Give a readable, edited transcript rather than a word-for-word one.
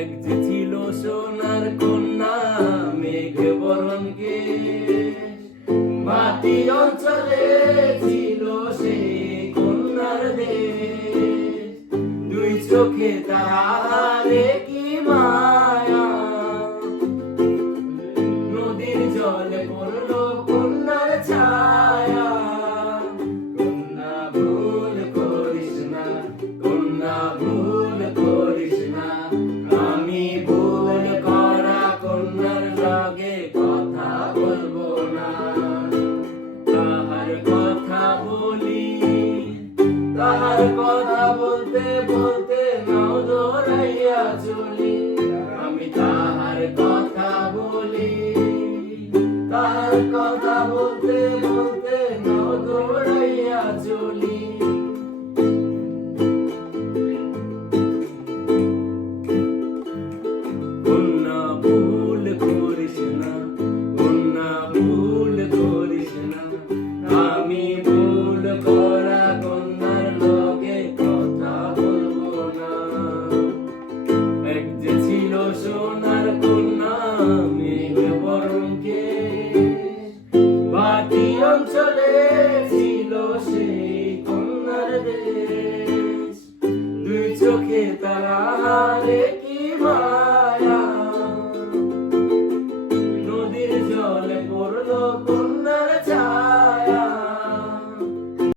এক যে ছিল সোনার কন্যা মেঘ বরণ কেশ, মাটি অঞ্চলে ছিল সেই কন্যার দেশ। দুই চোখে তারে কি মায়া, নদীর জলে পড়লো কন্যার ছায়া। কন্যা ভুল করিস না, কন্যা ভুল করিস না, আমি ভুল করা কন্যার লগে কথা বলবো না। তাহার কথা বলি, তাহার কথা বলতে বলতে নাও দৌড়াইয়া চলি। আমি তাহার কথা বলি, তাহার কথা বলতে বলতে নাও দৌড়াইয়া চলি। কন্যা ভুল করিস না, কন্যা ভুল করিস না, আমি ভুল করা কন্যার লগে কথা বলবো না। এক যে ছিল সোনার কন্যা মেঘ বরণ কেশ, মাটি অঞ্চলে